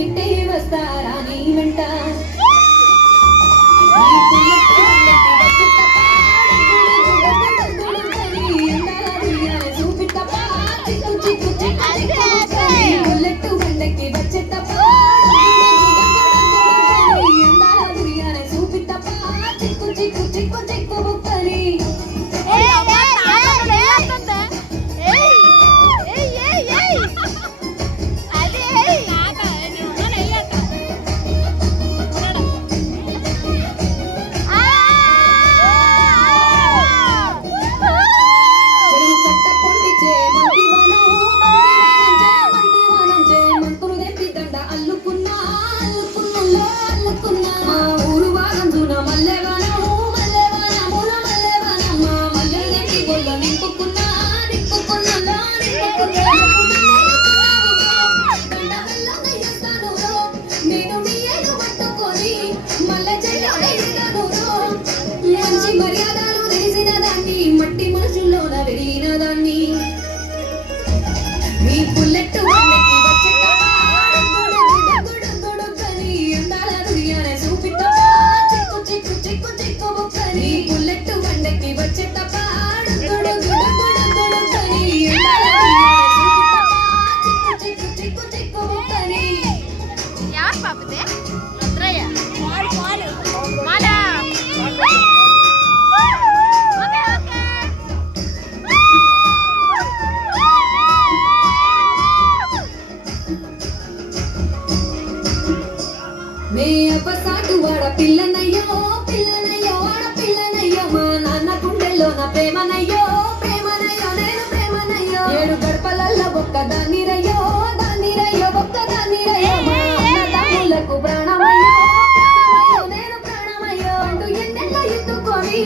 ఇంటే వస్తారా నీ వెంట బుల్లెట్ బండకి వచ్చే తప్ప చూపి తప్ప చిక్కు చిక్కు చిక్కు చిక్కు బుక్కని మర్యాదలు తెలిసిన దాన్ని మట్టి మనుషుల్లోన వెలిగిన దాన్ని మీ బుల్లెట్ బండకి వచ్చే అందాల దుర్యానే చూపి తప్ప చిక్కు చిక్కు చిక్కు చిక్కు బుక్కని బుల్లెట్ బండకి వచ్చే తప్ప చిక్కు చిక్కు చిక్కు బుక్కని ಯಾರು ಪಾಪದೆ ರುದ್ರಯ್ಯ ಮಾಡ మే అపసాటు వాడ పిల్లనయ్యో పిల్లనయ్యో వాడ పిల్లనయ్యో మా నాన్న గుండెల్లో నా ప్రేమనయ్యో ప్రేమనయ్యో నేను ప్రేమనయ్యో ఏడు గడపలల్లో ఒక్కదాన్ని రయ్యో దాన్ని రయ్యో ఒక్కదాన్ని రయ్యో మా అన్నదమ్ములకు ప్రాణమయ్యో ప్రాణమయ్యో నేను ప్రాణమయ్యో అంటూ ఎన్నెల్ల ఎత్తుకొని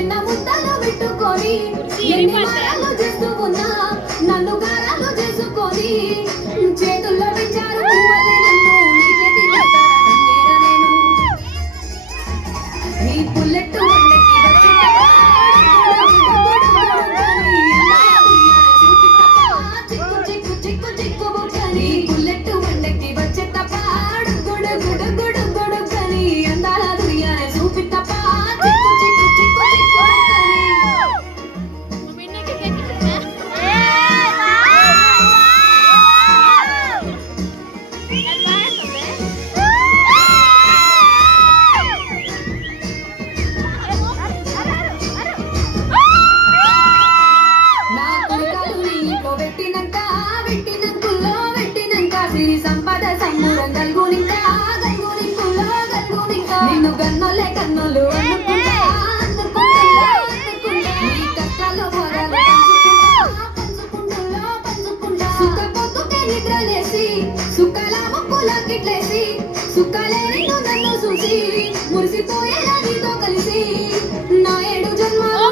ఎన్న ముద్దలు పెట్టుకొని ఎన్ని మారాలు చేస్తూ ఉన్నా నన్ను గారాలు చేసుకొని చేతుల్లో పెంచారు పువ్వులే నన్ను నీ చేతి నీ బుల్లెట్ బండకి వచ్చే చిక్కు చిక్కు చిక్కు చిక్కు బుక్కని బుల్లెట్ బండకి వచ్చే తప్ప గుడు గుడు గుడు గుడు కని అందాల దుర్యానే చూపి తప్ప చిక్కు చిక్కు చిక్కు చిక్కు సంపద సమ్మురం గల్గునింక గల్గునింకులో గల్గునింక నిన్ను గన్నోలే కన్నులు అందుకుంటా అందుకుంటా అందుకుంటా నీ కష్టాలు మొదలు పంచుకుంటా పంచుకుంటా సుఖ పొద్దుకే నిద్రలేసి సుఖాల ముక్కుల గిట్లేసి సుఖాలే నిన్ను నన్ను చూసి మురిసిపోయేలా నీతో కలిసి నా 7 జన్మలు